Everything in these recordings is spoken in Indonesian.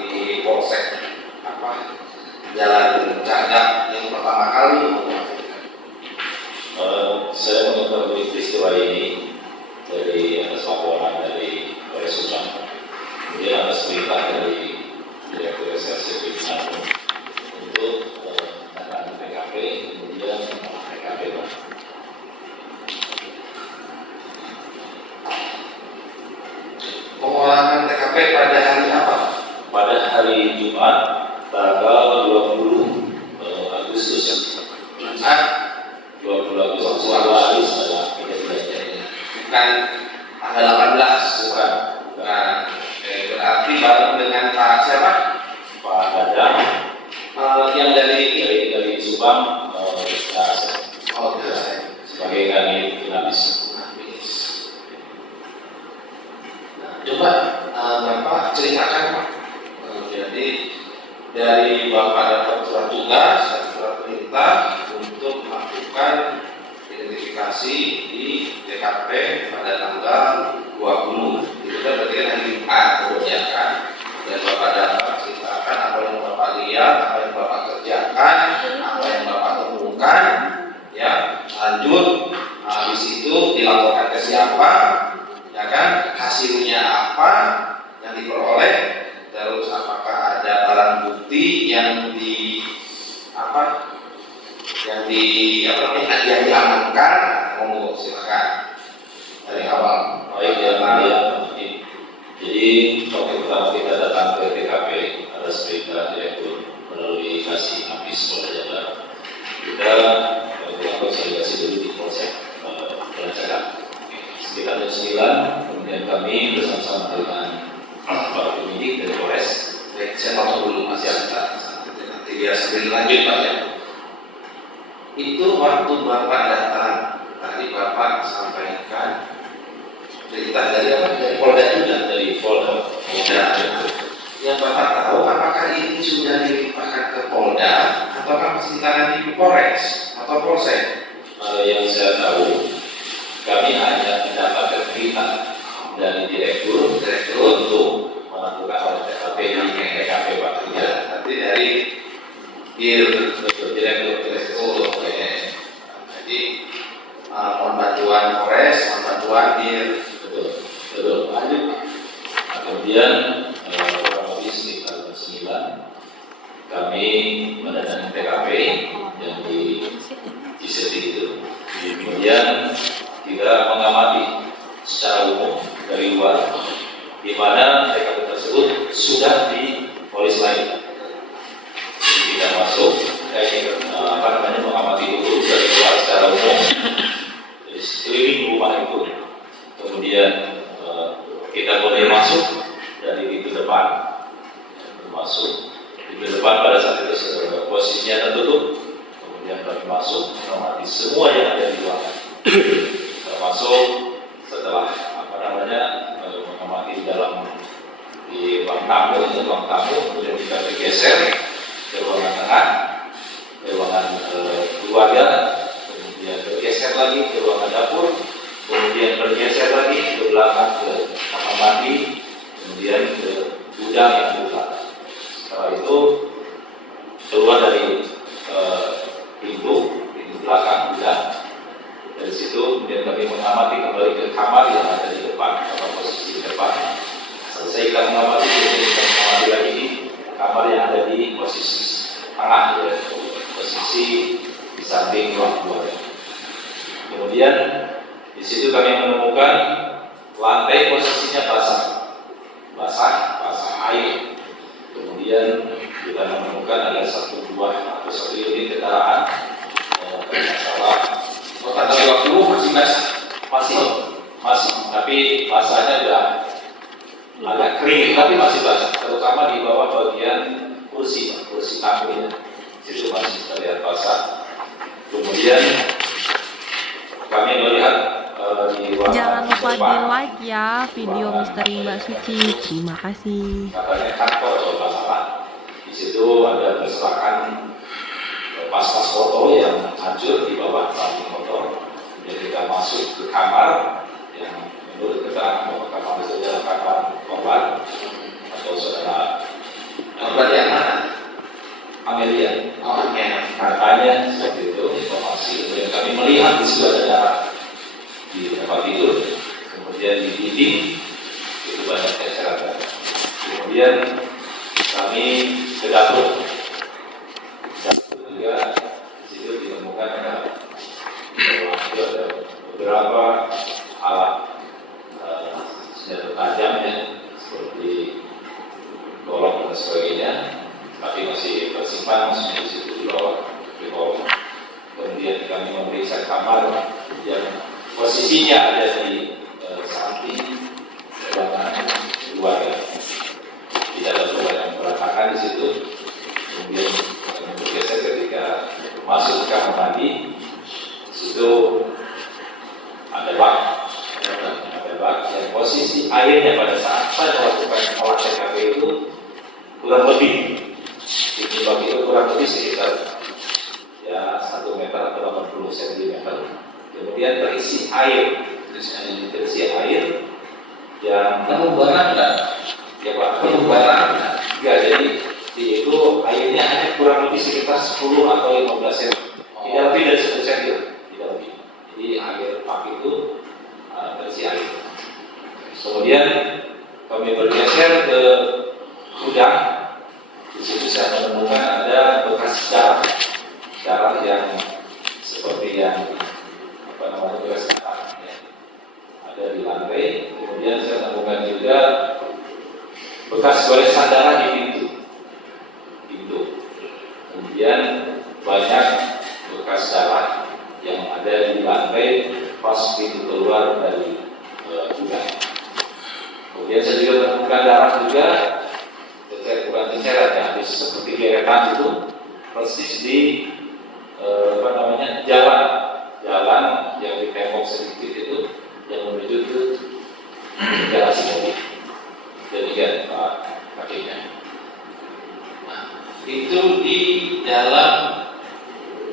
di Polsek Jalan Cagak yang pertama kali. Saya mengetahui peristiwa ini dari atas laporan dari Polres Subang, kemudian atas perintah dari Direktur Reserse Kriminal untuk menangani TKP, kemudian TKP. Pengolahan TKP pada hari apa? Pada hari Jumat tanggal 20 Agustus. Jumat 20 Agustus. Hari setelah kejadian. Bukan tanggal 18. Bukan. Nah, berarti bareng dengan Pak siapa? Pak Dadang Yang dari Subang, sebagai kanit Inabis. Coba Bapak ceritakan Pak. Jadi dari Bapak dapat surat tugas, surat perintah untuk melakukan identifikasi di TKP pada tanggal 20. Itu kan berarti hari Jumat ya kan. Dan Bapak dapat ceritakan apa yang Bapak lihat, apa yang Bapak kerjakan, apa yang Bapak temukan, ya. Lanjut, habis itu dilaporkan ke siapa, ya kan? Hasilnya apa yang diperoleh, terus apakah ada barang bukti yang diamankan. Monggo silakan dari awal. Baik ya, jadi waktu pertama kita datang ke TKP atas perintah Direktur melalui kasih Habis Polda Jabar, kita melakukan konsolidasi dulu di Polsek Jalan Cagak sekitar jam 9. Kemudian kami bersama-sama dengan para penyidik dari Polres. Baik, saya potong dulu Mas Yanta. Nanti biar sambil lanjut Pak ya. Itu waktu Bapak datang, tadi Bapak sampaikan cerita dari apa? Dari Polda juga. Dari Polda. Yang Bapak tahu apakah ini sudah dilimpahkan ke Polda ataukah masih ditangani di Polres atau Polsek? Yang saya tahu, kami hanya mendapatkan perintah dari Direktur untuk melakukan olah TKP di TKP Pak. Ya, nanti dari Direktur. Jadi mohon bantuan Polres, mohon bantuan Betul. Lanjut. Nah, kemudian kurang lebih sekitar 9 kami mendatangi TKP yang di Ciseti itu. Kemudian kita mengamati secara umum dari luar di mana TKP tersebut sudah di polis lain. Kita masuk, mengamati dulu dari luar secara umum, dari sekeliling rumah itu. Kemudian kita mulai masuk dari pintu depan, pada saat itu posisinya tertutup. Kemudian kami masuk mengamati semua yang ada di ruangan, termasuk setelah mengamati di ruang tamu, kemudian kita bergeser ke ruangan tengah, ke ruangan keluarga, kemudian bergeser lagi ke ruangan dapur, kemudian bergeser lagi ke belakang ke kamar mandi, kemudian ke gudang yang di belakang. Setelah itu keluar dari pintu belakang gudang. Dari situ kemudian kami mengamati kembali ke kamar yang ada di depan, atau posisi di depan. Selesai kita mengamati, kemudian kita mengamati lagi di kamar yang ada di posisi tengah, ya, posisi di samping ruang keluarga. Kemudian di situ kami menemukan lantai posisinya basah air. Kemudian kita menemukan ada satu unit kendaraan bermasalah. Tanggal 20 masih basah? Masih, tapi basahnya sudah agak kering, tapi masih basah, terutama di bawah bagian kursi tamu ya. Situ masih terlihat basah. Kemudian kami melihat jangan lupa di like ya video misteri Mbak Suci. Terima kasih. Katanya kantor kalau masalah. Di situ ada berserakan pas-pas foto yang hancur di bawah samping motor. Kemudian kita masuk ke kamar yang menurut keterangan bahwa kamar itu adalah kamar korban atau Kemudian kami ke dapur. Dapur juga di situ ditemukan ada beberapa alat senjata tajam ya, seperti golok dan sebagainya, tapi masih tersimpan maksudnya di situ di bawah di bawah. Kemudian kami memeriksa kamar yang posisinya ada di samping ruangan keluarga. Tidak ada ruangan yang berantakan di situ. Kemudian kami bergeser ketika masuk ke kamar mandi. Di situ ada bak yang posisi airnya pada saat saya melakukan olah TKP itu kurang lebih ini bak itu kurang lebih sekitar ya 1 meter atau 80 cm. Kemudian terisi air yang Barang enggak? ya Pak, Barang enggak? ya jadi itu airnya hanya kurang lebih sekitar 10 atau 15 cm, tidak lebih dari 10 cm, tidak lebih. Jadi air bak itu terisi air. Kemudian kami bergeser ke gudang. Di situ saya menemukan ada bekas darah yang seperti yang bekas darah ya, ada di lantai. Kemudian saya temukan juga bekas goresan darah di pintu. Kemudian banyak bekas darah yang ada di lantai pas pintu keluar dari gudang. Kemudian saya juga menemukan darah juga, bukan ceceran ya, habis seperti geretan itu, persis di jalan yang di tembok sedikit itu yang menuju ke garasi mobil. Demikian Pak kakinya. Nah, itu di dalam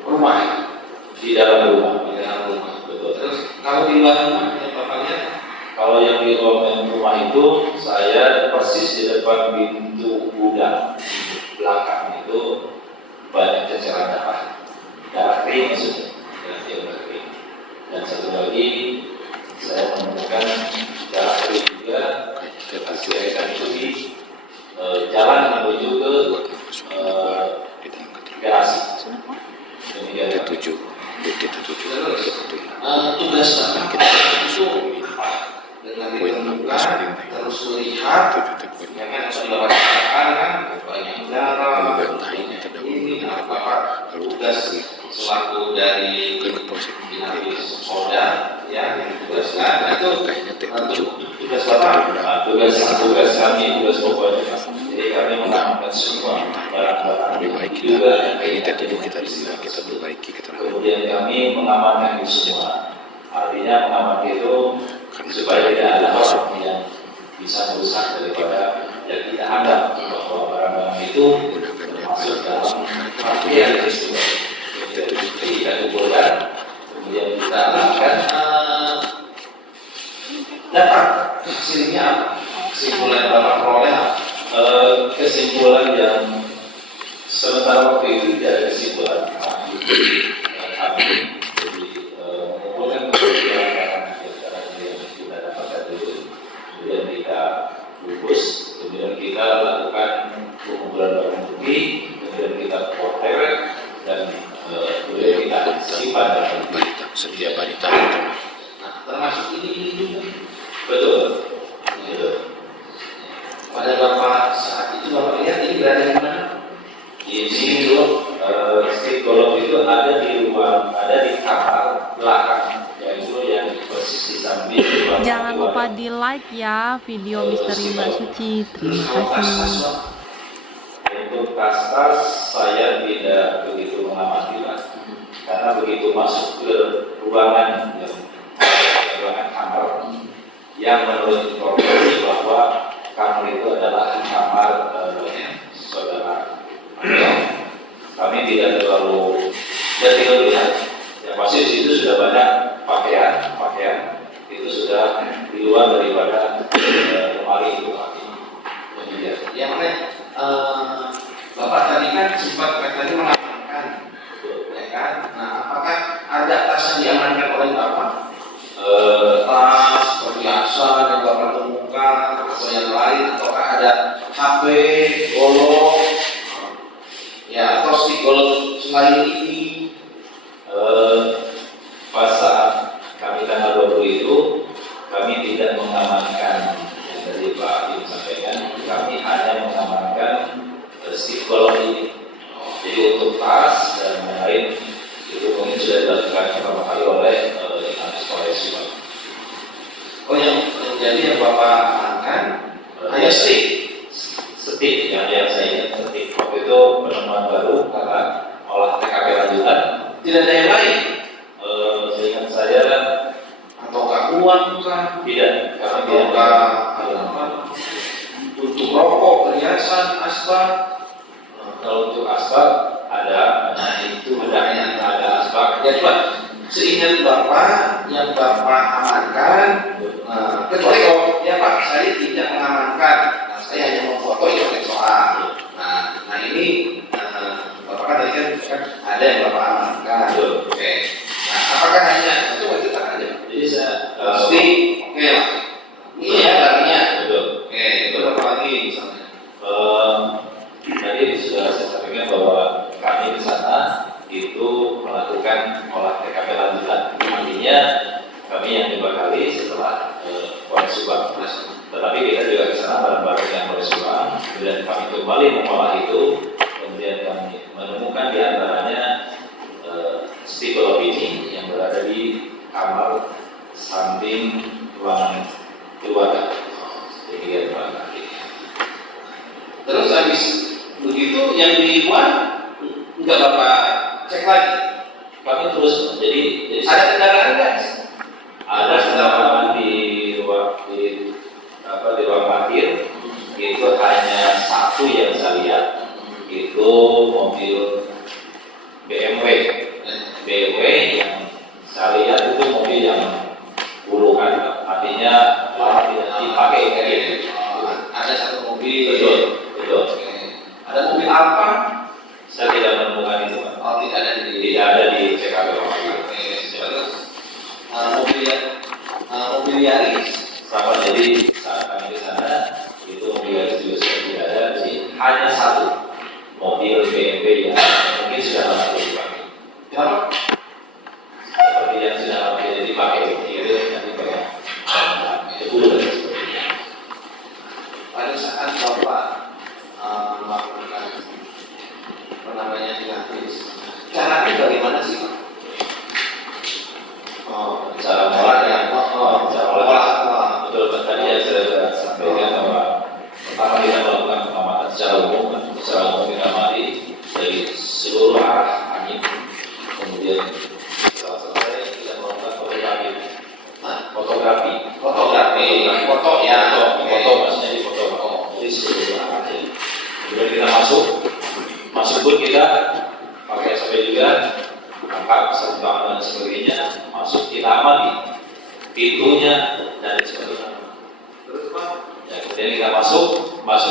rumah. Di dalam rumah. Betul. Terus kalau di luar rumah yang Bapak lihat? Kalau yang di ruang rumah itu saya persis di depan pintu gudang belakang itu banyak ceceran darah kering maksudnya, darah kering. Dan satu lagi saya menemukan darah kering juga hasilkan itu di jalan menuju ke garasi. Demikian Terus tugas Bapak itu dengan ditemukan terus melihat ya kan sudah katakan kan banyak darah ini apa tugas selaku dari Dinafis Polda ya yang ditugaskan itu tugas Bapak tugas kami pokoknya. Jadi kami mengamankan semua barang-barang juga kita perbaiki keterangan. Kemudian kami mengamankan itu semua. Artinya mengamankan itu supaya tidak ada orang yang bisa merusak daripada yang kita anggap bahwa barang-barang itu masuk dalam pakaian itu. Kita kumpulkan, kemudian kita lakukan data hasilnya apa? Kesimpulan Bapak peroleh kesimpulan yang sementara waktu itu tidak ada kesimpulan kami mengumpulkan kesimpulan yang kita dapatkan dulu, kemudian kita bungkus, kemudian kita lakukan pengumpulan barang bukti, kemudian kita potret dan kemudian kita simpan dalam Balita, setiap balita. Nah, termasuk ini juga. betul. Pada Bapak saat itu Bapak lihat ini berada di mana? Di sini dulu stick golok itu ada di ruang, ada di kamar belakang, yaitu yang persis di samping ruang. Jangan lupa di like ya video misteri Mbak Suci. Terima kasih. Untuk tas saya tidak begitu mengamati Pak, karena begitu masuk ke ruangan kamar yang menurut informasi bahwa kamar itu adalah kamar saudara. Kami tidak terlalu detail ya. Yang pasti di situ sudah banyak pakaian itu sudah di luar daripada lemari itu. Yang mana Bapak tadi kan sempat tadi mengamankan, ya kan? Nah, apakah ada tas yang diamankan oleh Bapak? Tas perhiasan yang Bapak temukan atau yang lain lain ataukah ada HP, golok, ya atau stick golok selain ini? Pas saat kami tanggal 20 itu kami tidak mengamankan yang tadi Pak Hakim sampaikan, kami hanya mengamankan stick golok ini. Jadi untuk tas dan lain-lain itu mungkin sudah dilakukan pertama kali oleh Inafis Polres Subang. Oh yang jadi yang Bapak amankan hanya stick? Stick yang saya ingat stick. Waktu itu penemuan baru karena olah TKP lanjutan. Tidak ada yang lain? Seingat saya Ataukah uang kah? tidak, karena dia Ataukah untuk rokok, perhiasan, asbak? kalau untuk aspal ada, ada aspal. Ya coba seingat Bapak yang Bapak amankan, kecuali kalau ya Pak saya tidak mengamankan, nah, saya hanya memfoto itu kan soal. Nah ini Bapak kan tadi kan ada yang Bapak amankan. Oke. Nah apakah hanya coba ceritakan aja. Jadi saya Pasti oke lah. Ini ya barangnya. betul. Oke, itu apa lagi misalnya? Tadi sudah saya sampaikan bahwa kami di sana itu melakukan olah TKP lanjutan. Artinya kami yang dibekali setelah Polres Subang. Tetapi kita juga ke sana bareng-bareng dengan Polres Subang. Kemudian kami kembali mengolah itu. Kemudian kami menemukan di antaranya stick golok ini yang berada di kamar samping ruangan keluarga. Jadi Terus habis begitu yang di luar enggak Bapak cek lagi? kami terus jadi Ada kendaraan nggak? ada kendaraan di ruang parkir itu hanya satu yang saya lihat, itu mobil BMW yang saya lihat itu mobil yang puluhan, artinya lama tidak dipakai kayak gitu. Ada satu mobil. Betul. Oke. Ada mobil apa? Saya tidak menemukan itu, Pak. Oh tidak ada di. Tidak ada di CKP lokasi. Oke. Terus mobil Yaris. Sama, jadi saat kami ke sana itu mobil Yaris juga sudah tidak ada, jadi hanya satu mobil BMW yang mungkin sudah lama tidak dipakai. Kenapa? Seperti yang sudah lama tidak dipakai, itu nanti kayak sepuluh dan sebagainya. Pada saat Bapak melakukan apa namanya Inafis, caranya bagaimana sih Pak? Cara Olahnya, cara olah. Betul, Pak. Tadi yang saya sudah sampaikan bahwa pertama kita melakukan pengamatan secara umum, kita amati dari seluruh arah angin, kemudian setelah selesai kita melakukan fotografi, foto ya, foto maksudnya di foto, jadi seluruh arah. Kemudian kita masuk pun kita pakai sampai juga angkat sarung tangan dan sebagainya, masuk kita amati pintunya dan sebagainya. Terus Pak, ya, kemudian kita masuk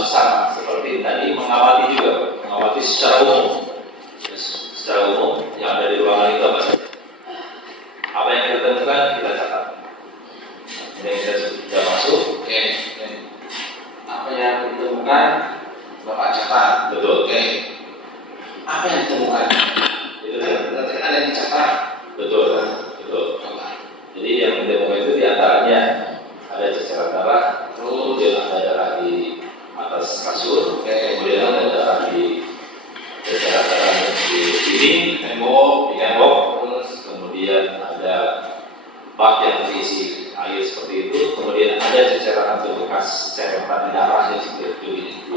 sama seperti tadi mengamati juga, mengamati secara umum. Secara umum yang ada di ruangan itu apa saja. Apa yang kita temukan kita catat. Kemudian kita sudah masuk. Oke. Apa yang ditemukan Bapak catat. Betul. Oke. Apa yang ditemukan? Itu Berarti kan ada yang dicatat. betul. Jadi yang ditemukan itu diantaranya ada ceceran darah, kemudian ada darah di atas kasur, kemudian ada darah di ceceran darah di dinding, tembok, terus kemudian ada bak yang terisi air seperti itu, kemudian ada ceceran atau bekas cerepan darah yang seperti itu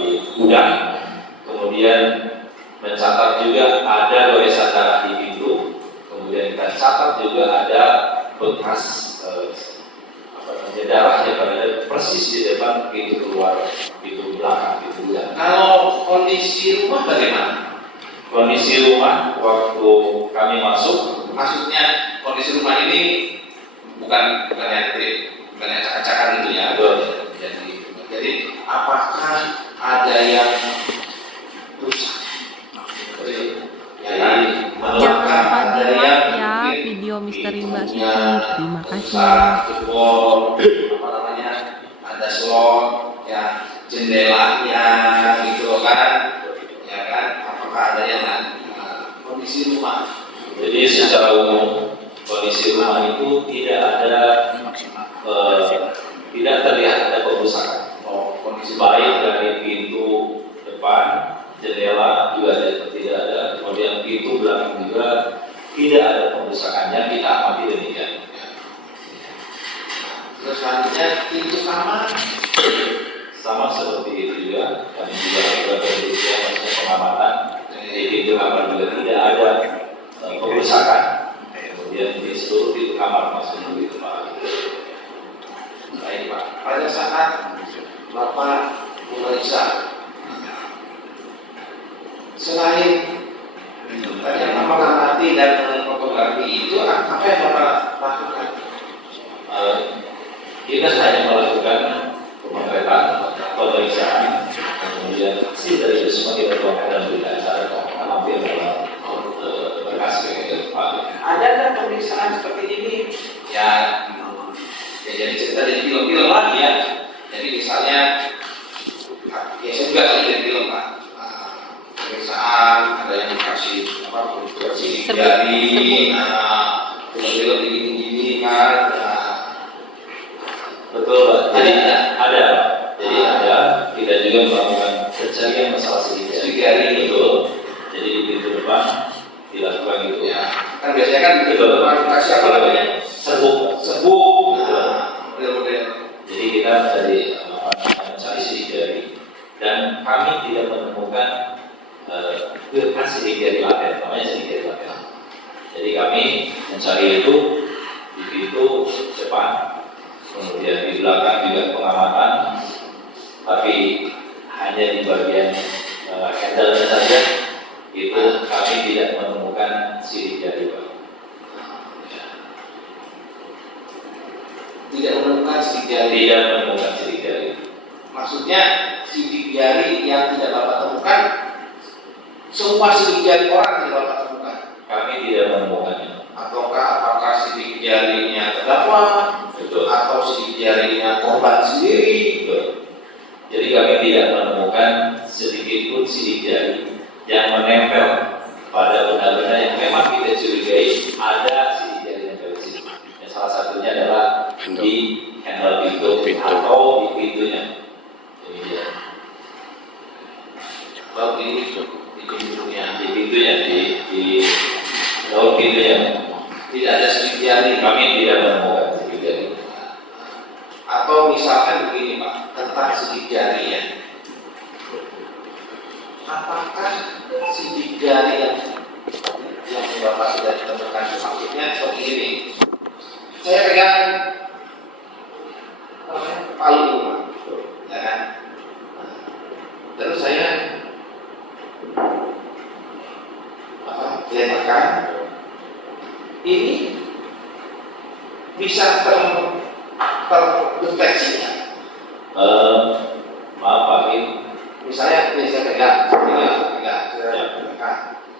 di gudang, kemudian mencatat juga ada goresan darah di pintu. Kemudian kita catat juga ada bekas darah yang berada persis di depan pintu keluar, pintu belakang, pintu gudang. Kalau kondisi rumah bagaimana? Kondisi rumah waktu kami masuk, Maksudnya kondisi rumah ini bukan acak-acakan gitu ya. Jadi apakah ada yang rusak? Jangan lupa di like ya video Misteri Mbak Suci. Terima kasih. Apa namanya? Ada ada slot, ya jendelanya gitu kan, ya kan, apakah ada yang kondisi rumah. Jadi secara umum kondisi rumah itu tidak ada tidak terlihat ada kerusakan. Kondisi Baik dari pintu depan, jendela juga tidak ada, kemudian pintu belakang juga tidak ada kerusakannya, kita amati demikian. Terus selanjutnya pintu kamar Sama seperti itu juga, kami juga melakukan penelitian, maksudnya pengamatan di pintu kamar juga tidak ada kerusakan. Kemudian di seluruh pintu kamar maksudnya begitu Pak. baik Pak. Pada saat Bapak memeriksa, selain tadi mengamati dan memfotografi itu, apa yang Bapak lakukan? Kita hanya melakukan pemotretan, pemeriksaan, kemudian hasil dari itu semua kita tuangkan dalam berita acara hampir dalam berkas PKL Pak. Ada nggak pemeriksaan seperti ini? Ya jadi cerita dari film-film lagi ya. Jadi misalnya, ya saya juga lagi dari film Pak. Pemeriksaan, ada yang dikasih untuk sidik jari, film-film gini-gini kan. Betul Pak. Jadi ada Pak. Jadi ada. Kita juga melakukan pencarian masalah sidik jari. Betul. Jadi di pintu depan dilakukan gitu. Ya, kan biasanya kan di pintu depan kasih apa namanya? Serbuk. Serbuk. Model-model. Jadi kita mencari sidik jari dan kami tidak menemukan bekas sidik jari laten, namanya sidik jari laten. Jadi kami mencari itu di pintu depan, kemudian di belakang juga pengamatan, tapi hanya di bagian handle-nya saja itu kami tidak menemukan sidik jari Pak. Tidak menemukan sidik jari. Tidak menemukan sidik jari. Maksudnya sidik jari yang tidak Bapak temukan, semua sidik jari orang tidak Bapak temukan. Kami tidak menemukannya. Ataukah apakah sidik jarinya terdakwa? Betul. Atau sidik jarinya korban sendiri? Betul. Jadi kami tidak menemukan sedikit pun sidik jari yang menempel pada benda-benda yang memang kita curigai ada sidik jari yang di sini. Yang salah satunya adalah di handle pintu atau di pintunya. Ini dia. Kalau di pintunya, di daun pintunya tidak ada sidik jari. kami tidak menemukan sidik jari. Atau misalkan begini Pak, tentang sidik jari ya. Apakah sidik jari yang Bapak sudah ditemukan maksudnya seperti ini? Saya pegang palu ini Pak, ya kan? Terus saya lemparkan. Ini bisa terdeteksi nggak? Maaf Pak, Misalnya saya pegang,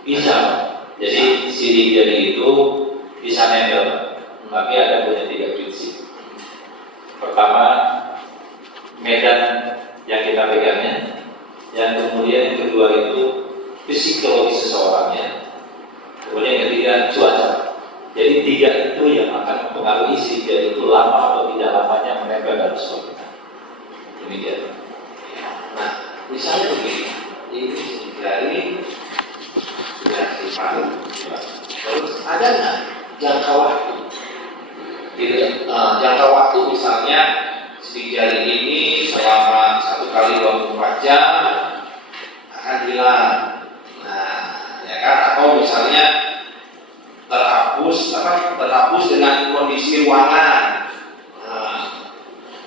bisa. Jadi sidik jari itu bisa nempel, tapi ada punya 3 prinsip. Pertama, medan yang kita pegangnya, yang kemudian yang kedua itu psikologis seseorangnya, kemudian yang ketiga cuaca. Jadi 3 itu yang akan mempengaruhi sidik jari itu lama atau tidak lamanya menempel dalam sebuah kita. Demikian. Nah, misalnya begini, ini sidik jari sudah simpan, terus ada nggak jangka waktu? Gitu ya. Jangka waktu misalnya sidik jari ini selama 1 kali 24 jam akan hilang. Nah, ya kan? Atau misalnya terhapus dengan kondisi ruangan,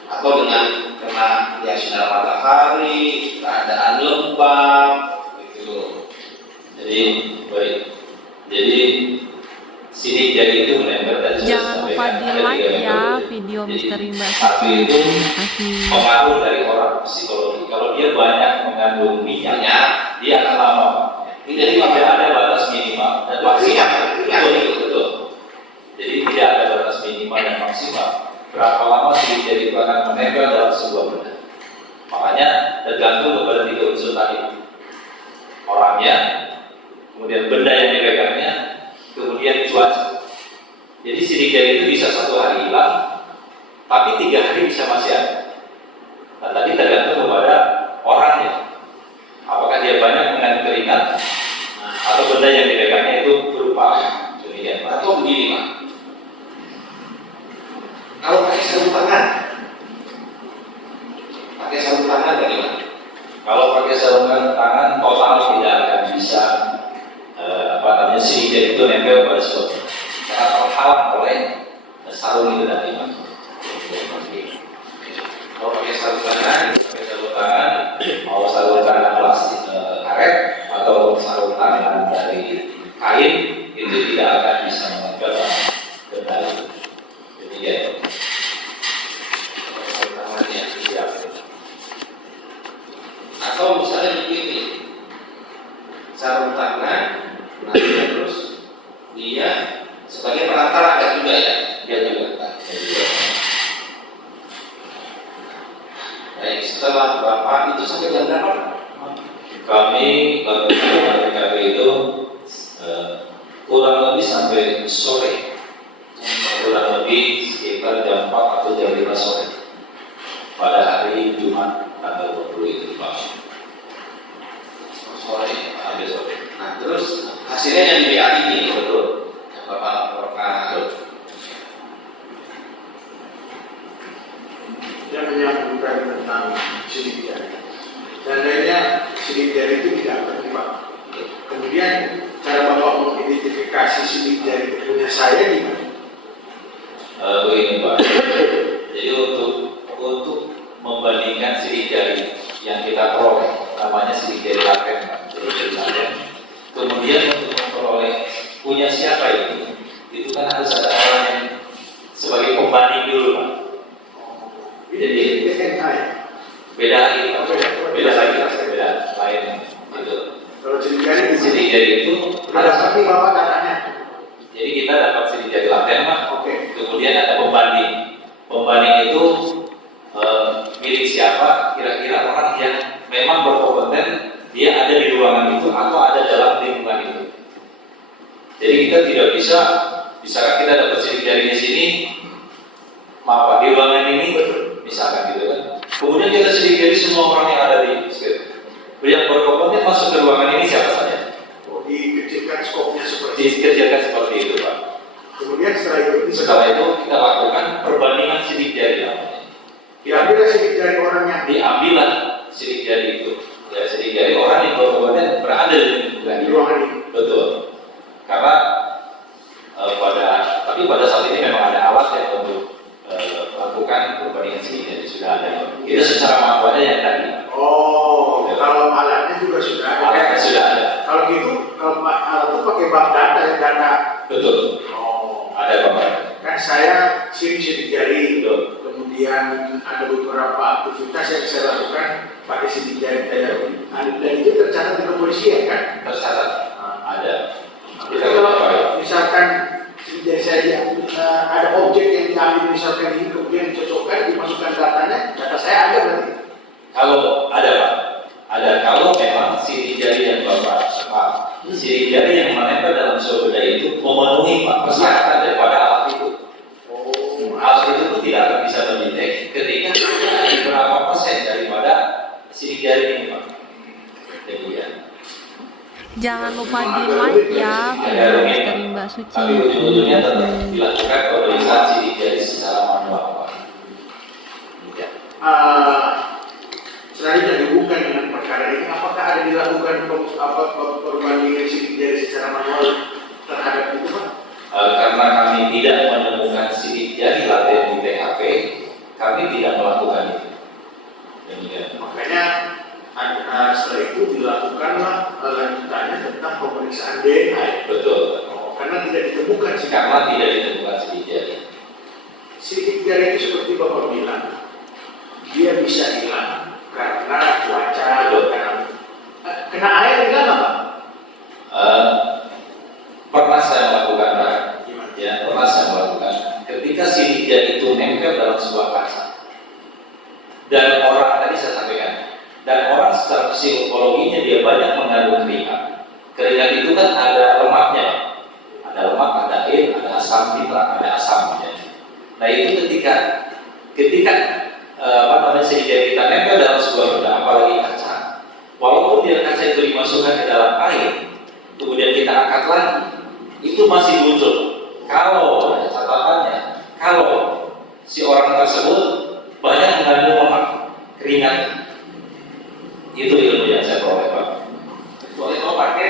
atau dengan kena ya sinar matahari, keadaan lembab, gitu. Jadi baik. Jadi sidik jari itu menempel dari Jangan lupa di like ya video Misteri Mbak Suci. itu Terima kasih. pengaruh dari orang psikologi. Kalau dia banyak mengandung minyak, dia akan lama. Jadi tidak ada batas minimal dan maksimal. Betul. Jadi tidak ada batas minimal dan maksimal. berapa lama sidik jari itu akan menempel dalam sebuah benda. Makanya tergantung kepada 3 unsur tadi. Orangnya, kemudian benda yang dipegangnya, kemudian cuaca. Jadi sidik jari itu bisa 1 hari hilang, tapi 3 hari bisa masih ada. Nah, tadi tergantung kepada orangnya. Apakah dia banyak mengandung keringat, atau benda yang dipegangnya itu berupa demikian. Atau begini Pak, kalau pakai sarung tangan bagaimana? Kalau pakai sarung tangan total tidak akan bisa sidik jari itu nempel pada sesuatu karena terhalang oleh sarung itu tadi. Kalau pakai sarung tangan, mau sarung tangan plastik karet atau sarung tangan dari kain itu tidak akan bisa menempel benda itu. Demikian. sarung tangannya siap. Atau misalnya begini, sarung tangan, nah terus dia sebagai perantara ada juga ya, dia juga. Baik, setelah Bapak itu sampai jam berapa? Kami TKP itu kurang lebih sampai sore, kurang lebih sekitar jam 4 atau jam 5 sore pada hari Jumat tanggal 20 itu Pak. Sore. Sampai sore. Nah terus hasilnya yang di BA ini Betul. yang Bapak laporkan. Yang menyambungkan tentang sidik jari. Dan lainnya sidik jari itu tidak terlibat. Kemudian cara Bapak mengidentifikasi sidik jari punya saya gimana? Begini Pak. Jadi untuk membandingkan sidik jari yang kita peroleh, namanya sidik jari laten, Pak. Sidik jari laten. Kemudian untuk memperoleh punya siapa itu kan harus ada orang yang sebagai pembanding dulu Pak. Jadi beda lagi Pak. Beda lain itu. Kalau sidik jari di sini Sidik jari itu ada seperti Bapak datanya. jadi kita dapat sidik jari laten Pak. Oke. Kemudian ada pembanding. Pembanding itu milik siapa? Kira-kira orang yang memang berkompeten, dia ada di ruangan itu atau ada dalam lingkungan itu. Jadi kita tidak bisa, misalkan kita dapat sidik jari di sini, maaf Pak, di ruangan ini, misalkan gitu kan. Kemudian kita sidik jari semua orang yang ada di sekitar. Yang berkompeten masuk ke ruangan ini siapa saja? Dikecilkan skopnya seperti itu. Dikerjakan seperti itu Pak. Kemudian Setelah itu kita lakukan perbandingan sidik jari namanya. diambil sidik jari orangnya. Diambillah sidik jari itu. Ya, sidik jari orang yang berkompeten berada di ruangan ini. Betul. Karena tapi pada saat ini memang ada alat yang untuk melakukan perbandingan sidik jari sudah ada. Itu secara manualnya yang tadi. Oh, kalau alatnya juga sudah ada. Alatnya sudah ada. Kalau gitu, kalau alat itu pakai bank data yang data. Betul. Oh, Ada Bapak. kan saya sidik jari. Betul. Kemudian ada beberapa aktivitas yang saya lakukan pakai sidik jari dan itu tercatat di kepolisian kan? Tercatat. Ada. Jadi kalau misalkan sidik jari saya ada objek yang diambil misalkan ini kemudian dicocokkan dimasukkan datanya, data saya ada berarti. Kalau ada Pak, ada kalau memang sidik jari yang Bapak, sidik jari yang menempel dalam sebuah benda itu memenuhi Pak persyaratan daripada alat itu. Alat itu pun tidak akan bisa mendetek ketika ada berapa persen daripada sidik jari ini Pak. Demikian. Jangan lupa di like ya video misteri Mbak Suci. Tapi ujung-ujungnya tetap dilakukan pemeriksaan sidik jari secara manual Pak. Demikian. Selanjutnya dihubungkan dengan perkara ini, apakah ada dilakukan perbandingan sidik jari secara manual terhadap itu Pak? Karena kami tidak menemukan sidik jari laten di TKP, kami tidak melakukan itu. Demikian. Makanya setelah itu dilakukanlah lanjutannya tentang pemeriksaan DNA. Betul. Karena tidak ditemukan sidik Karena tidak ditemukan sidik jari. sidik jari itu seperti Bapak bilang, dia bisa hilang karena cuaca, kena air hilang apa? Pernah saya melakukan, ya pernah saya melakukan. Ketika sidik jari itu nempel dalam tadi saya sampaikan. Dan orang secara psikologinya dia banyak mengandung keringat. Keringat itu kan ada lemaknya, ada lemak, ada air, ada asam nitrat, ada asamnya. Nah itu ketika sidik kita nempel dalam sebuah benda, apalagi kaca, walaupun dia kaca itu dimasukkan ke dalam air, kemudian kita angkat lagi, itu masih muncul. Kalau catatannya, kalau si orang tersebut banyak mengandung lemak, keringat, itu ilmu yang saya peroleh, Pak. Kecuali kalau pakai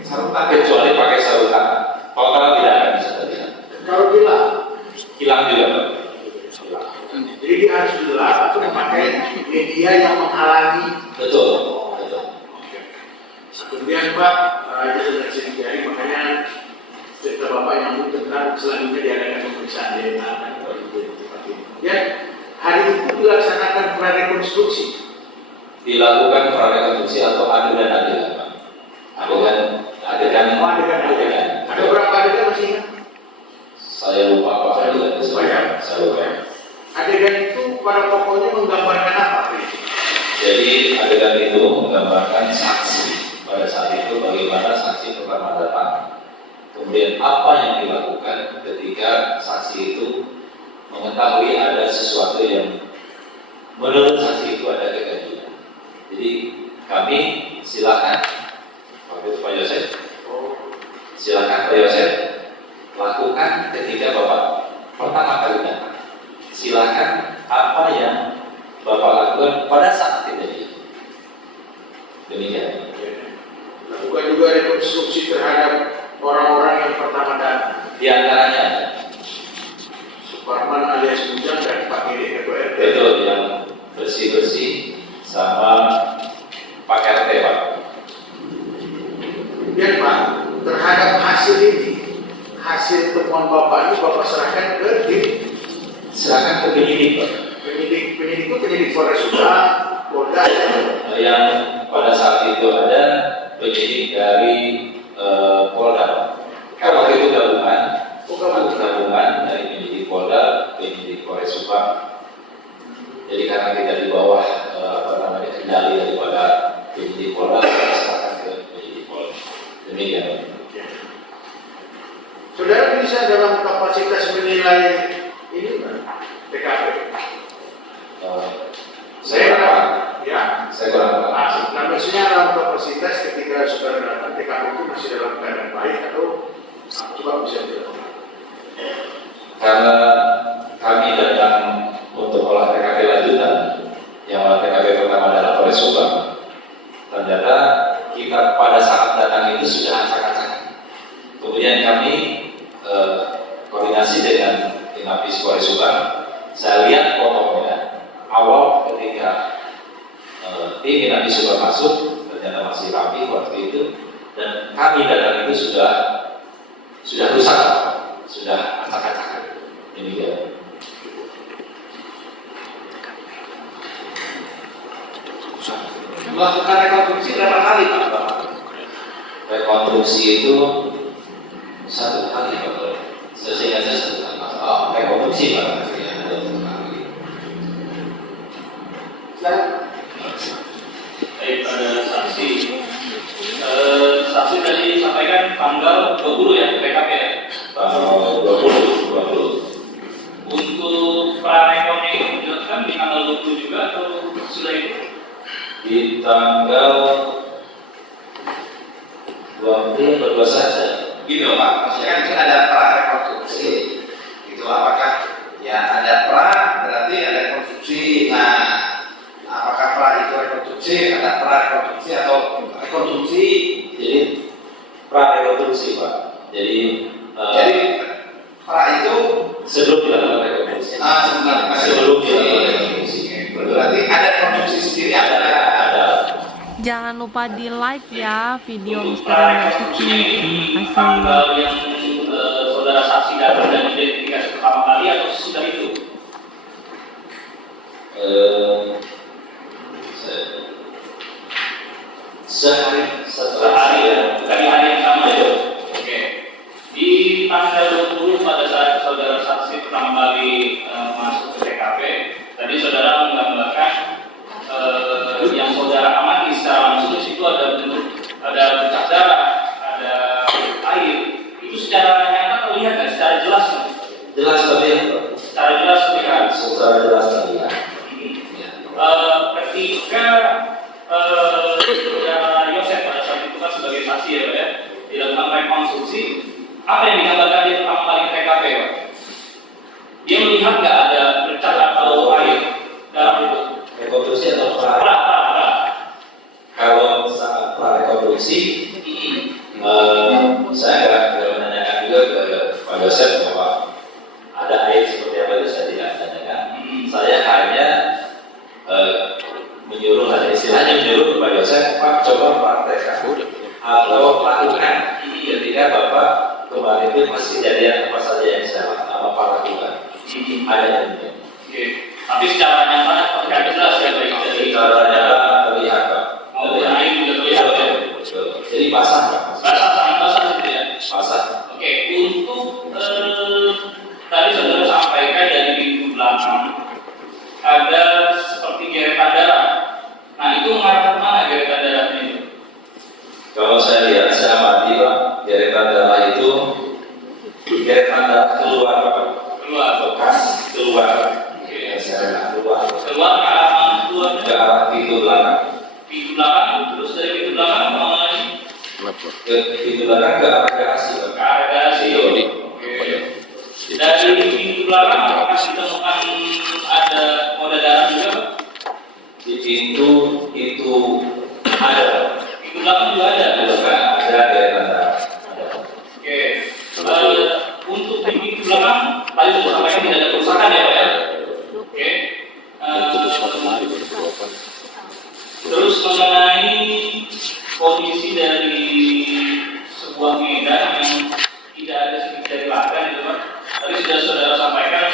sarung tangan, kecuali pakai sarung tangan, total tidak akan bisa terlihat. Kalau Hilang juga, Pak. jadi dia harus dilap atau memakai media yang menghalangi. Betul. Kemudian Pak, itu sudah sidik jari, makanya cerita Bapak yang tentang selanjutnya diadakan pemeriksaan DNA dan kemudian hari itu dilaksanakan prarekonstruksi. Dilakukan prarekonstruksi atau adegan, Pak. Adegan. Ada berapa adegan masih ingat? Saya lupa, Pak. Saya lupa. Adegan itu pada pokoknya menggambarkan apa? Jadi adegan itu menggambarkan saksi. Pada saat itu bagaimana saksi pertama datang, kemudian apa yang dilakukan ketika saksi itu mengetahui ada sesuatu yang menurut saksi itu ada kegaduhan. Jadi kami silakan Pak Yosef, silakan Pak Yosef lakukan ketika Bapak pertama kali datang. Silakan apa yang Bapak lakukan pada saat kejadian. Demikian. Lakukan juga rekonstruksi terhadap orang-orang yang pertama datang. Di antaranya Suparman alias Bujang dan Pak Gede Ketua RT. betul yang bersih-bersih sama Pak RT, Pak. Kemudian Pak, terhadap hasil ini, hasil temuan Bapak ini Bapak serahkan ke tim. Serahkan ke penyidik, Pak. Penyidik itu penyidik Polres Subang, Polda. Yang pada saat itu ada penyidik dari Polda. Kalau itu gabungan dari penyidik Polda, penyidik Polres Subang. Jadi karena kita di bawah kendali daripada penyidik Polda, kita serahkan ke penyidik Polda. Demikian. Saudara bisa dalam kapasitas menilai ini TKP. Saya kurang, Ya. saya kurang paham. Nah, maksudnya dalam kapasitas ketika saudara datang TKP itu masih dalam keadaan baik atau coba bisa dilakukan? Karena kami datang untuk olah TKP lanjutan, yang olah TKP pertama adalah Polres Subang. Ternyata kita pada saat datang itu sudah acak-acakan. Kemudian kami koordinasi dengan Inapis Polres Subang. Saya lihat fotonya awal ketika tim Inapis Subang masuk, ternyata masih rapi waktu itu, dan kami datang itu sudah rusak, sudah acak-acakan. Demikian. Melakukan rekonstruksi berapa kali, Pak? Rekonstruksi itu 1 kali, Pak. Seingat saya 1 kali. Rekonstruksi, Pak. Baik, pada saksi. Saksi tadi sampaikan tanggal 20 ya, PKP ya? Tanggal 20. Untuk prarekonnya itu dilakukan di tanggal 20 juga atau sudah itu? Di tanggal 20 berdua saja. Gitu Pak, maksudnya kan ada prarekonstruksi. Itu apakah ya ada pra berarti ada rekonstruksi. Nah, apakah pra itu rekonstruksi, ada prarekonstruksi atau rekonstruksi? Jadi prarekonstruksi, Pak. Jadi pra itu sebelum dilakukan rekonstruksi. Sebelum dilakukan rekonstruksi. Berarti ada rekonstruksi sendiri ada. Jangan lupa di like ya video Misteri Mbak Suci. Terima kasih. Tanggal yang saudara saksi datang dan identifikasi pertama kali atau sudah itu? Sehari ya, dari hari yang sama ya. Oke. Di tanggal 20 pada saat saudara saksi pertama kali masuk ke TKP, tadi saudara menggambarkan yang saudara amati secara langsung itu ada bercak darah, ada air. Itu secara nyata terlihat nggak? Secara jelas nggak? Jelas terlihat. Secara jelas terlihat. Secara jelas terlihat. Ketika saudara Yosef pada saat itu kan sebagai saksi ya, Pak, ya, dilakukan rekonstruksi, apa yang digambarkan dia pertama kali ke TKP, Pak? Dia melihat nggak ada bercak atau air dalam itu? Rekonstruksi atau Pra. kalau saat rekonstruksi, saya nggak menanyakan juga ke Pak Yosef bahwa ada air seperti apa itu saya tidak tanyakan. Saya hanya menyuruh, ada istilahnya menyuruh Pak Yosef, Pak coba praktekkan atau lakukan ketika Bapak kemarin itu masih kejadian apa saja yang saya lakukan. Ada yang demikian. Tapi secara nyata terlihat jelas ya, baik dari Secara nyata terlihat Pak. maupun air juga terlihat. Ya? Betul. Jadi basah Pak. Sangat basah gitu ya. Basah. Oke, untuk tadi saudara sampaikan dari pintu belakang ada seperti gerekan darah. Nah itu mengarah ke mana gerekan darahnya itu? Kalau saya lihat, saya amati Pak, gerekan darah itu gerekan darah keluar Pak. Keluar. Bekas keluar. Saya keluar. Keluar ke arah mana? Keluar Ke arah pintu belakang. pintu belakang. Terus dari pintu belakang kemana lagi? Ke pintu belakang ke arah garasi Pak. Ke arah garasi. Jadi, Oke. Dari pintu belakang apakah ditemukan ada noda darah juga, Pak? Di pintu itu ada. Pintu belakang juga ada. Di belakang ada gerekan darah. Ada. Oke. Untuk di pintu belakang tadi sudah sampaikan tidak ada kerusakan ya, Pak, ya? Oke. Terus mengenai kondisi dari sebuah medan yang tidak ada sidik jari laten, gitu, Pak. Tadi sudah saudara sampaikan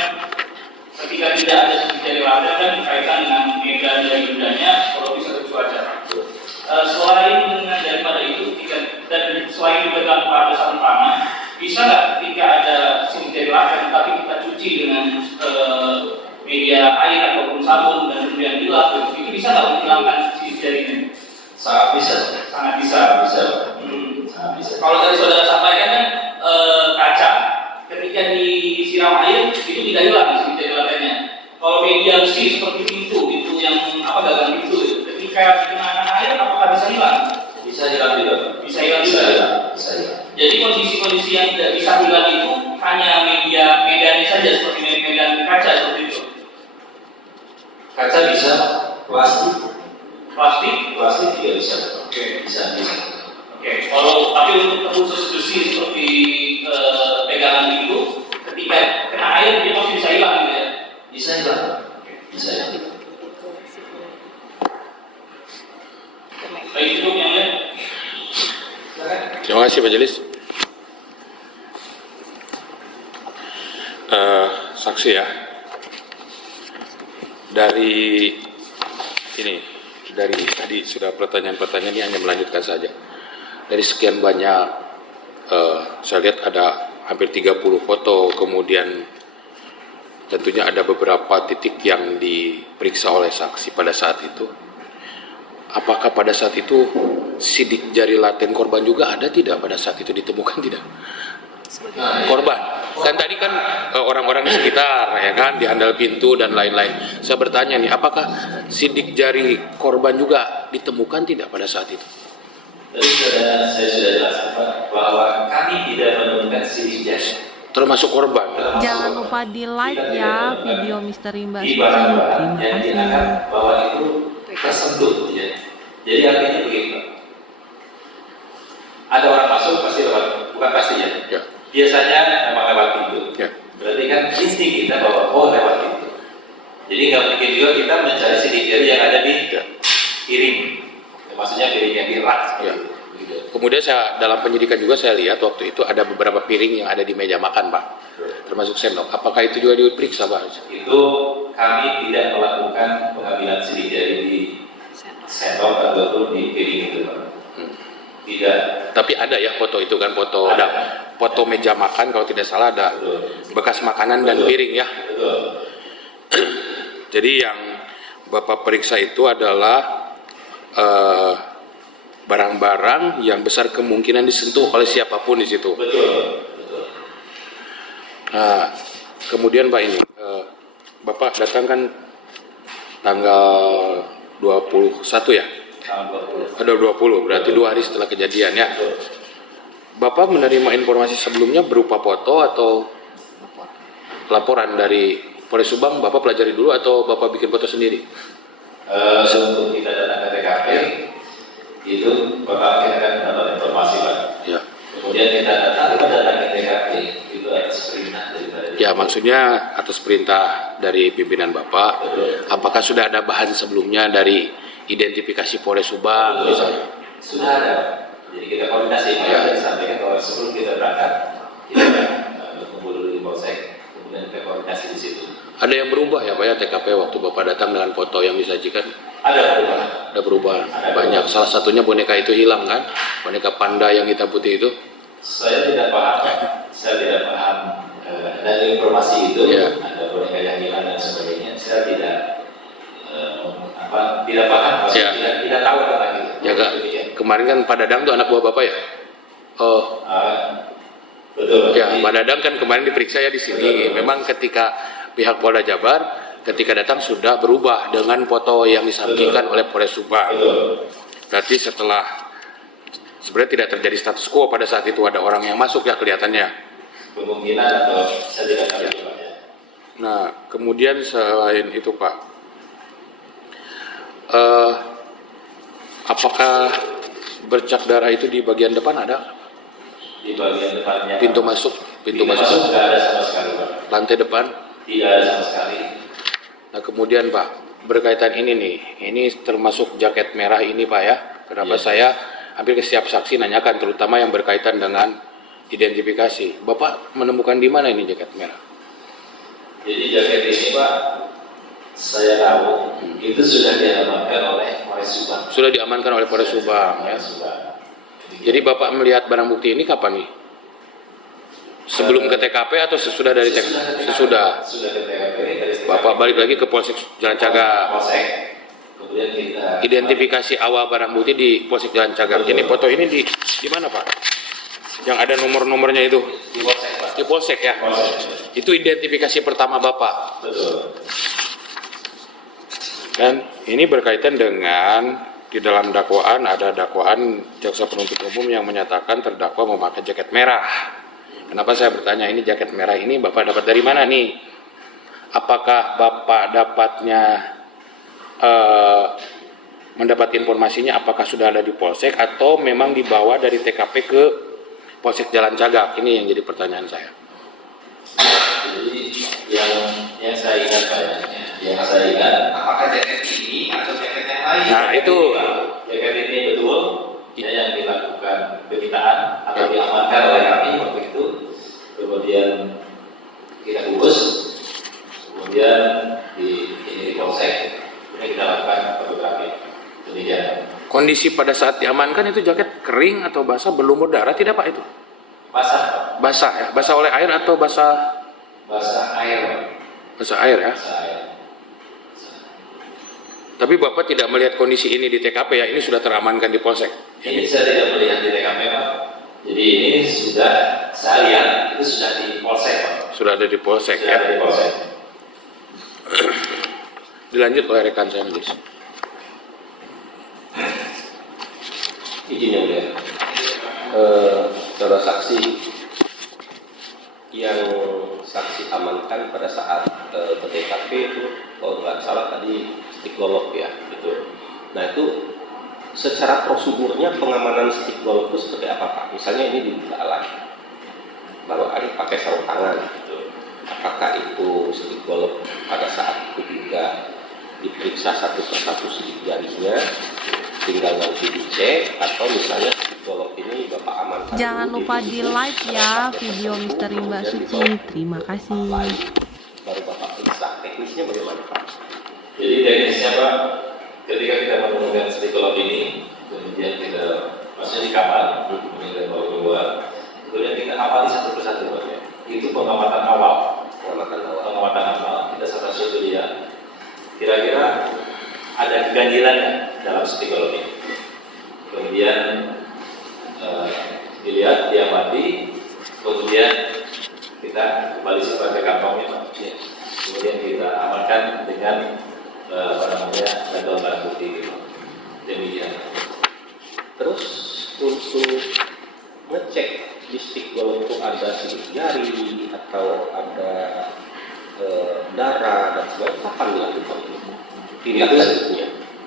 ketika tidak ada sidik jari laten dan berkaitan dengan medan dan bendanya psikologis atau cuaca. Selain dengan daripada itu, dan selain dipegang pada saat tangan, bisa nggak ketika ada sidik jari laten tapi kita cuci dengan media air ataupun sabun dan kemudian dilap, itu bisa nggak menghilangkan sidik jarinya? Sangat bisa. Sangat bisa. Sangat bisa Pak. Sangat bisa. Kalau tadi saudara sampaikan kan kaca ketika disiram air itu tidak hilang sidik jari latennya. Kalau media besi seperti pintu itu yang gagang pintu itu, ketika dikenakan air apakah bisa hilang? Bisa hilang juga. Bisa hilang Bisa juga. hilang. Bisa hilang. Jadi kondisi-kondisi yang tidak bisa hilang itu hanya medannya saja seperti medan kaca seperti itu. Kaca bisa, plastik Plastik. juga bisa. Oke. Bisa. Oke. Kalau tapi untuk khusus besi seperti pegangan itu, ketika kena air dia pasti bisa hilang gitu ya. Bisa hilang. Bisa hilang. Baik, cukup yang lain. Terima kasih Pak Jelis. Saksi ya. Dari tadi sudah pertanyaan-pertanyaan ini hanya melanjutkan saja. Dari sekian banyak, saya lihat ada hampir 30 foto, kemudian tentunya ada beberapa titik yang diperiksa oleh saksi pada saat itu. Apakah pada saat itu sidik jari laten korban juga ada tidak pada saat itu ditemukan tidak? Korban. Kan tadi kan orang-orang di sekitar ya kan di handal pintu dan lain-lain. Saya bertanya nih, apakah sidik jari korban juga ditemukan tidak pada saat itu? Tadi saya sudah jelaskan Pak bahwa kami tidak menemukan sidik jari. Termasuk korban. Jangan lupa di like ya video Misteri Mbak Di Suci. barang Pak Terima yang kasih. digunakan bahwa itu tersentuh ya. Jadi artinya begitu Pak. Ada orang masuk pasti lewat, bukan pastinya. Ya. Biasanya memang lewat pintu. Ya. Berarti kan insting kita bahwa lewat pintu. Jadi nggak mungkin juga kita mencari sidik jari yang ada di piring. Maksudnya piring yang di rak. Ya. Gitu. Kemudian dalam penyidikan juga saya lihat waktu itu ada beberapa piring yang ada di meja makan Pak, termasuk sendok. Apakah itu juga diperiksa Pak? Itu kami tidak melakukan pengambilan sidik jari di sendok ataupun di piring itu Pak. Tidak. Tapi ada ya foto itu kan, ada foto meja makan kalau tidak salah, ada bekas makanan dan piring ya. Betul. Jadi yang Bapak periksa itu adalah eh, barang-barang yang besar kemungkinan disentuh oleh siapapun di situ. Betul, betul. Nah, kemudian Pak ini, Bapak datang kan tanggal 21 ya? Tanggal 20. Ada 20, berarti 2 hari setelah kejadian ya. Bapak menerima informasi sebelumnya berupa foto atau laporan dari Polres Subang, Bapak pelajari dulu atau Bapak bikin foto sendiri? Untuk kita datang ke TKP, itu Bapak kita akan dapat informasi Pak. Ya. Kemudian kita datang ke TKP, itu atas perintah daripada. Ya, maksudnya atas perintah dari pimpinan Bapak. Betul. Apakah sudah ada bahan sebelumnya dari identifikasi Polres Subang misalnya? Sudah ada. Jadi kita koordinasi Ya. sampaikan bahwa sebelum kita berangkat, kita berkumpul dulu di Polsek, kemudian kita koordinasi di situ. Ada yang berubah ya Pak ya TKP waktu Bapak datang dengan foto yang disajikan? Ada perubahan. Ada perubahan. Ada Banyak. Salah satunya boneka itu hilang kan? Boneka panda yang hitam putih itu. Saya tidak paham. Dari informasi itu Ya. ada boneka yang hilang dan sebagainya. Saya tidak tidak paham. Ya. Tidak tahu tentang itu. Ya Kak, kemarin kan Pak Dadang tuh anak buah Bapak ya? Oh, Betul. ya Pak Dadang kan kemarin diperiksa ya di sini. Memang ketika pihak Polda Jabar ketika datang sudah berubah dengan foto yang disampaikan oleh Polres Subang. Betul. Berarti setelah sebenarnya tidak terjadi status quo pada saat itu ada orang yang masuk ya kelihatannya. Kemungkinan atau saya tidak tahu Pak ya. Nah, kemudian selain itu Pak, apakah bercak darah itu di bagian depan ada? Di bagian depannya. Pintu masuk Pintu masuk tidak ada sama sekali Pak. lantai depan? Tidak ada sama sekali. Nah, kemudian Pak, berkaitan ini nih, ini termasuk jaket merah ini Pak ya. Kenapa Ya. saya hampir ke setiap saksi nanyakan, terutama yang berkaitan dengan identifikasi. Bapak menemukan di mana ini jaket merah? Jadi jaket ini Pak, saya tahu itu sudah diamankan oleh Polres Subang. Sudah diamankan oleh Polres Subang ya. Polres Subang. Jadi Bapak melihat barang bukti ini kapan nih? Sebelum ke TKP atau sesudah dari TKP? Sesudah. Sudah ke TKP. Dari TKP. Bapak balik lagi ke Polsek Jalan Cagak. Polsek. Kemudian kita Identifikasi awal barang bukti di Polsek Jalan Cagak. Ini foto ini di mana Pak? Yang ada nomor-nomornya itu? di Polsek Pak. Di Polsek ya? Polsek. Itu identifikasi pertama Bapak. Betul. Dan ini berkaitan dengan di dalam dakwaan ada dakwaan jaksa penuntut umum yang menyatakan terdakwa memakai jaket merah. Kenapa saya bertanya ini jaket merah ini Bapak dapat dari mana nih? Apakah Bapak dapatnya mendapat informasinya apakah sudah ada di Polsek atau memang dibawa dari TKP ke Polsek Jalan Cagak? Ini yang jadi pertanyaan saya. Jadi yang saya ingat Pak, yang saya ingat Apakah jaket ini atau jaket yang lain? Nah itu jaket ini betul ya yang dilakukan penyitaan atau Ya. diamankan oleh kami waktu itu. Kemudian kita urus, kemudian di Polsek, kemudian kita lakukan fotografi penelitian. kondisi pada saat diamankan itu jaket kering atau basah berlumur darah tidak Pak itu? Basah, Pak. Basah ya? Basah oleh air atau basah Air, Pak. basah air ya? Basah air. Tapi Bapak tidak melihat kondisi ini di TKP ya? Ini sudah teramankan di Polsek. Ini saya tidak melihat di TKP Pak. Jadi ini sudah saya lihat itu sudah di Polsek Pak. Sudah ada di Polsek Sudah ya? ada di Polsek. Dilanjut oleh rekan saya Majelis. Izin yang mulia. Saudara saksi yang saksi amankan pada saat ke TKP itu kalau nggak salah tadi stick golok ya, Betul. nah itu secara prosedurnya pengamanan stick golok itu seperti apa Pak? Misalnya ini dibuka lagi lalu ada pakai sarung tangan, apakah itu stick golok pada saat itu juga diperiksa satu persatu sidik jarinya tinggal nanti dicek atau misalnya stick golok ini Bapak amankan Jangan dulu, lupa jadi di like ya video Misteri Mbak Suci. Terima kasih. baru Bapak periksa teknisnya bagaimana Pak? Jadi teknisnya Pak, ketika kita menemukan stick golok ini, kemudian kita maksudnya di kamar, kemudian kita bawa keluar, kemudian kita amati satu persatu Pak. Itu pengamatan awal. Pengamatan awal kita sama suatu lihat. Kira-kira ada keganjilan dalam stick golf ini. Kemudian dilihat, diamati, kemudian kita kembali sebagai kantongnya, Pak. Kemudian kita amankan dengan label barang bukti gitu. Demikian. Terus untuk ngecek di stick golf itu ada sidik jari atau ada darah dan sebagainya, kapan dilakukan tindak lanjutnya?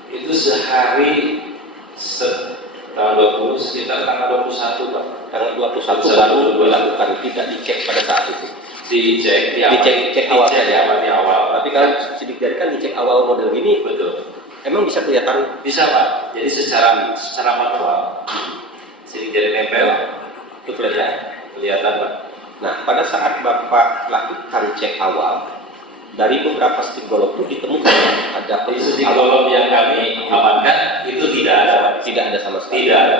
Itu sehari tanggal 20, sekitar tanggal 21, Pak. Tanggal 21 baru dilakukan, tidak dicek pada saat itu. Dicek Dicek awal saja. di awal. Tapi kalau sidik jari kan dicek awal model gini, Betul. emang bisa kelihatan. Bisa, Pak. Jadi secara manual, sidik jari nempel Itu kelihatan, Pak. Nah, pada saat Bapak lakukan cek awal, dari beberapa stick golf itu ditemukan ada Di stick golf yang kami amankan itu tidak ada, Pak. tidak ada sama sekali. Tidak ada.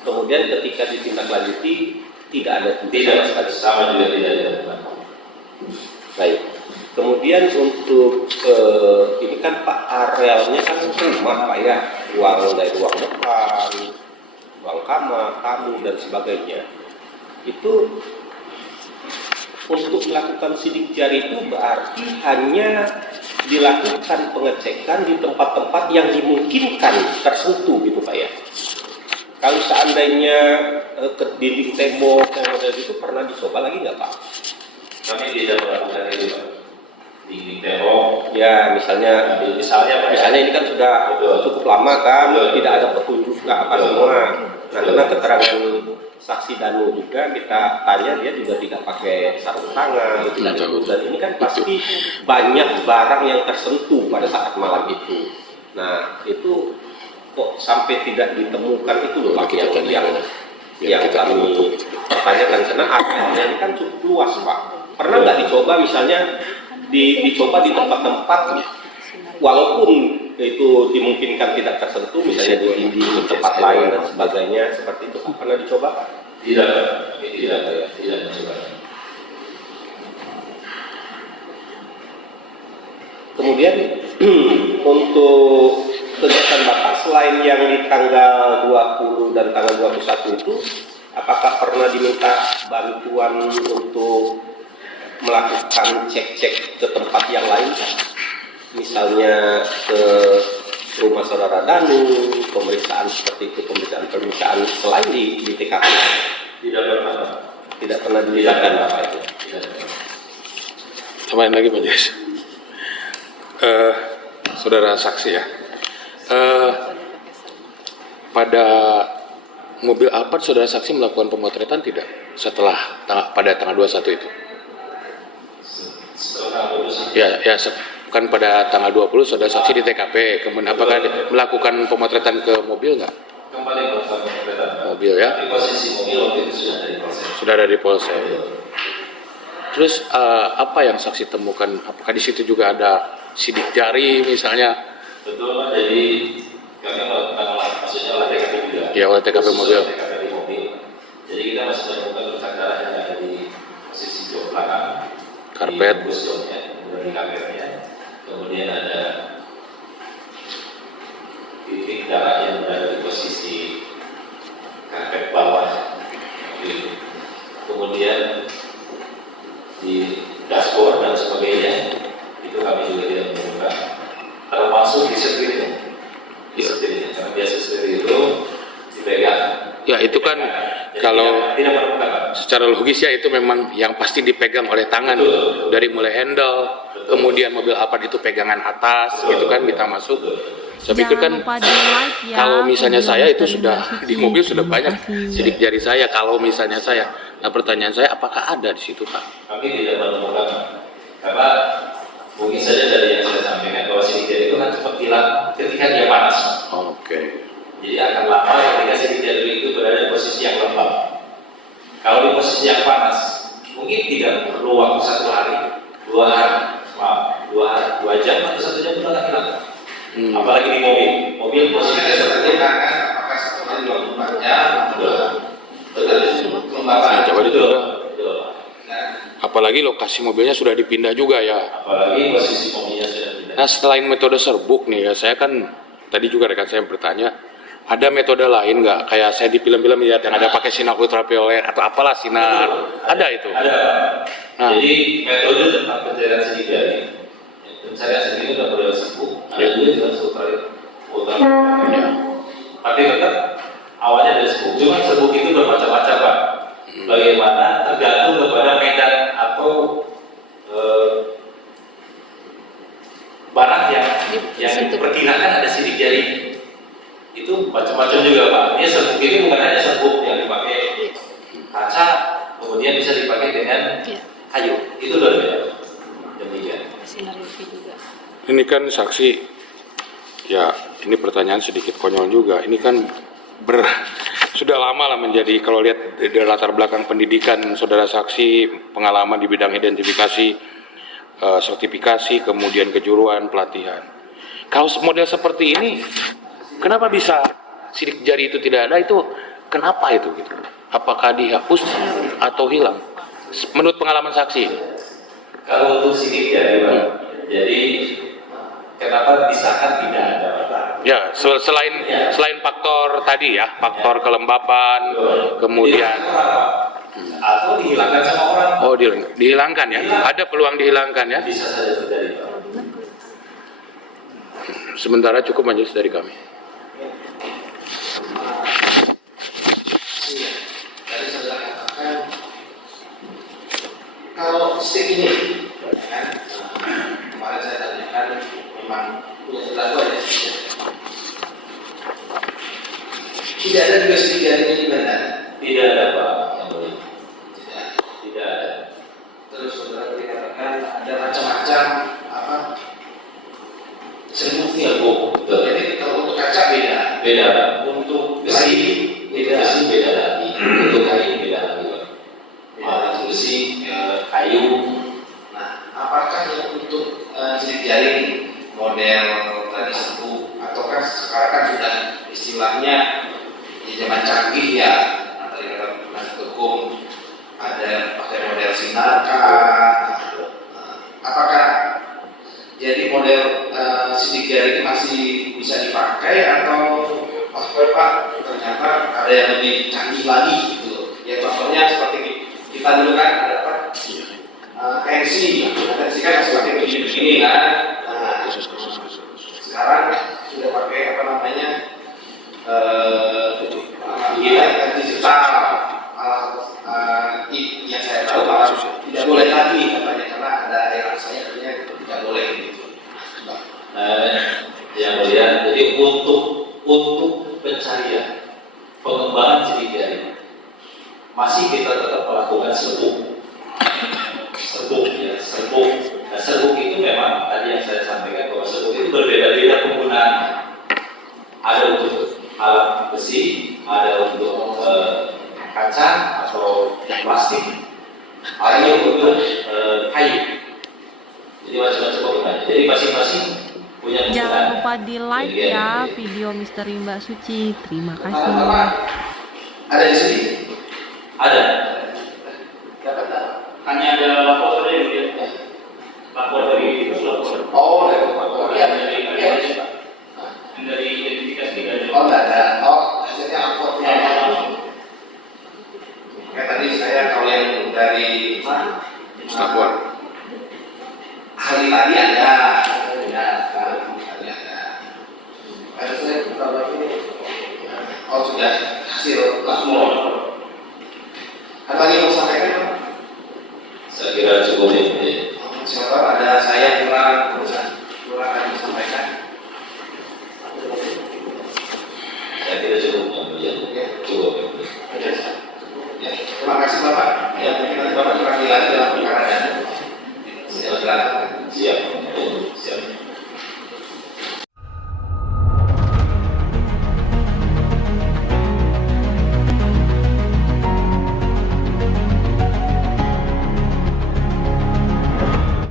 Kemudian ketika ditindaklanjuti tidak ada Tidak sama sekali. sama juga tidak ada, Pak. Baik. Kemudian untuk ini kan Pak arealnya kan rumah Pak ya, ruang dari ruang depan, ruang kamar, tamu dan sebagainya. Itu untuk melakukan sidik jari itu berarti hanya dilakukan pengecekan di tempat-tempat yang dimungkinkan tersentuh gitu Pak ya. Kalau seandainya ke dinding tembok yang model itu pernah dicoba lagi nggak Pak? Kami tidak melakukan itu, Pak. Dinding tembok, Ya misalnya misalnya, Pak. Misalnya ini kan sudah cukup lama kan, Betul. tidak ada petunjuk nggak apa semua. Nah, karena keterangan saksi Danu juga kita tanya, dia juga tidak pakai sarung tangan gitu. Dan ini kan pasti banyak barang yang tersentuh pada saat malam itu. Nah, itu kok sampai tidak ditemukan itu loh Pak, yang kami pertanyakan, karena areanya ini kan cukup luas Pak. Pernah nggak dicoba misalnya dicoba di tempat-tempat walaupun itu dimungkinkan tidak tersentuh, misalnya di dinding tempat lain dan sebagainya, seperti itu Pak, pernah dicoba Pak? Tidak, Pak. Tidak mencoba. Kemudian untuk kegiatan Bapak selain yang di tanggal 20 dan tanggal 21 itu, apakah pernah diminta bantuan untuk melakukan cek-cek ke tempat yang lain, misalnya ke rumah saudara Danu, pemeriksaan seperti itu, pemeriksaan selain di TKP? Tidak pernah, Pak. Tidak pernah dilakukan Bapak itu. Tambahin lagi Pak Jes. Saudara saksi ya. Pada mobil Alphard saudara saksi melakukan pemotretan tidak setelah pada tanggal 21 itu? Setelah putusan. Ya, kan pada tanggal 20 saudara saksi di TKP, kemudian apakah melakukan pemotretan ke mobil nggak? Kembali melakukan pemotretan, Pak. Mobil ya? Di posisi mobil waktu itu sudah dari proses. Sudah ada di Polsek. Terus apa yang saksi temukan? Apakah di situ juga ada sidik jari misalnya? Betul, Pak. Jadi kami melakukan maksudnya olah TKP juga. Ya, olah TKP mobil. Olah TKP di mobil. Jadi kita masih menemukan luka darah yang ada di posisi jok belakang. Karpet. Di busnya, di karpetnya. Kemudian ada titik darah yang berada di posisi karpet bawah. Kemudian di dashboard dan sebagainya itu kami juga tidak menemukan, termasuk di setirnya. Di setirnya, karena biasa setir itu dipegang. Ya itu kan Jadi kalau tidak menemukan, Pak. secara logis ya itu memang yang pasti dipegang oleh tangan, Betul. dari mulai handle, kemudian mobil Alphard itu pegangan atas, gitu kan kita masuk. Saya pikir kan Jangan lupa di like ya. kalau misalnya video saya itu Mr. sudah Mbak di Suci. mobil sudah Terima banyak kasih. sidik jari saya. Kalau misalnya saya, nah pertanyaan saya apakah ada di situ Pak? Kami tidak menemukan, Pak. Karena mungkin saja dari yang saya sampaikan bahwa sidik jari itu kan cepat hilang ketika dia panas, Pak. Oke. Jadi akan lama ketika sidik jari itu berada di posisi yang lembab. Kalau di posisi yang panas, mungkin tidak perlu waktu 1 hari, 2 hari, maaf, 2 jam atau 1 jam sudah hilang. Apalagi di mobil posisinya seperti itu. Apakah setelah 24 jam? Betul. Nah, coba itu juga. Betul. Apalagi lokasi mobilnya sudah dipindah juga ya. Apalagi posisi mobilnya sudah tidak. Nah selain metode serbuk nih ya, saya kan tadi juga rekan saya bertanya, ada metode lain nggak? Kayak saya di film-film lihat yang ada pakai sinar ultraviolet atau apalah sinar, ada itu? Ada. Nah. Jadi metode tentang pencairan sidik jari, pencairan sidik itu sudah model serbuk, ada juga dengan ultraviolet. Tapi tetap awalnya dari serbuk. Cuma serbuk itu bermacam-macam Pak. Bagaimana tergantung kepada medan atau barang yang diperkirakan ada sidik jari. Itu macam-macam juga Pak. Ini serbuk ini bukan hanya serbuk yang dipakai kaca, kemudian bisa dipakai dengan kayu. Itu berbeda. Demikian. Ini kan saksi, ya ini pertanyaan sedikit konyol juga. Ini kan sudah lama lah menjadi, kalau lihat dari latar belakang pendidikan saudara saksi, pengalaman di bidang identifikasi, sertifikasi, kemudian kejuruan, pelatihan. Kalau model seperti ini, kenapa bisa sidik jari itu tidak ada? Itu kenapa itu? Gitu? Apakah dihapus atau hilang? Menurut pengalaman saksi. Kalau untuk sidik jari Pak, jadi kenapa disahkan tidak ada Pak? Ya, selain faktor tadi ya, faktor kelembapan, kemudian atau dihilangkan sama orang. Oh, dihilangkan ya? Ada peluang dihilangkan ya? Bisa saja terjadi Pak. Sementara cukup majelis dari kami. Tadi saudara katakan kalau stick ini, kan, kemarin saya tanyakan memang punya keraguan ya. Tidak ada juga sidik jari ini benar. Tidak ada Pak. Tidak ada. Terus saudara dikatakan ada macam-macam apa? Serbuknya. Betul. Jadi kalau untuk kaca beda. Beda Pak. Untuk Besi beda. besi beda lagi. Untuk kayu beda lagi Pak. Untuk besi, kayu. Nah, apakah yang untuk sidik jari ini model tadi serbuk ataukah sekarang kan sudah istilahnya di zaman canggih ya, tadi kata Mas Tukung ada pakai model sinarka. Apakah jadi model sidik jari ini masih bisa dipakai atau Pak ternyata ada yang lebih canggih lagi gitu? Ya contohnya seperti kita dulu kan ada apa? Tensi kan masih pakai begini kan. Nah, sekarang sudah pakai apa namanya? Digital. Yang saya tahu malah tidak boleh lagi katanya karena ada air rasanya katanya tidak boleh gitu. Yang mulia, jadi untuk pencarian pengembangan sidik jari masih kita tetap melakukan serbuk. Nah, serbuk itu memang tadi yang saya sampaikan bahwa serbuk itu berbeda-beda penggunaannya. Ada untuk alat besi, ada untuk kaca atau plastik, ada untuk kayu. Jadi macam-macam penggunaannya. Jadi masing-masing punya penggunaan. Jangan lupa di like ya video Misteri Mbak Suci. Terima kasih. Ada di sini. Ada. Hanya ada lapor saja ya. Lapor dari lapor. Oh, dari Dari identifikasi tidak ada. oh nggak ada. Oh, hasilnya uploadnya. Kayak tadi saya kalau yang dari mana? Labuan. Ahli tadi ada. Ada saya beberapa ini. Oh sudah hasil langsung. Ada lagi yang mau sampaikan?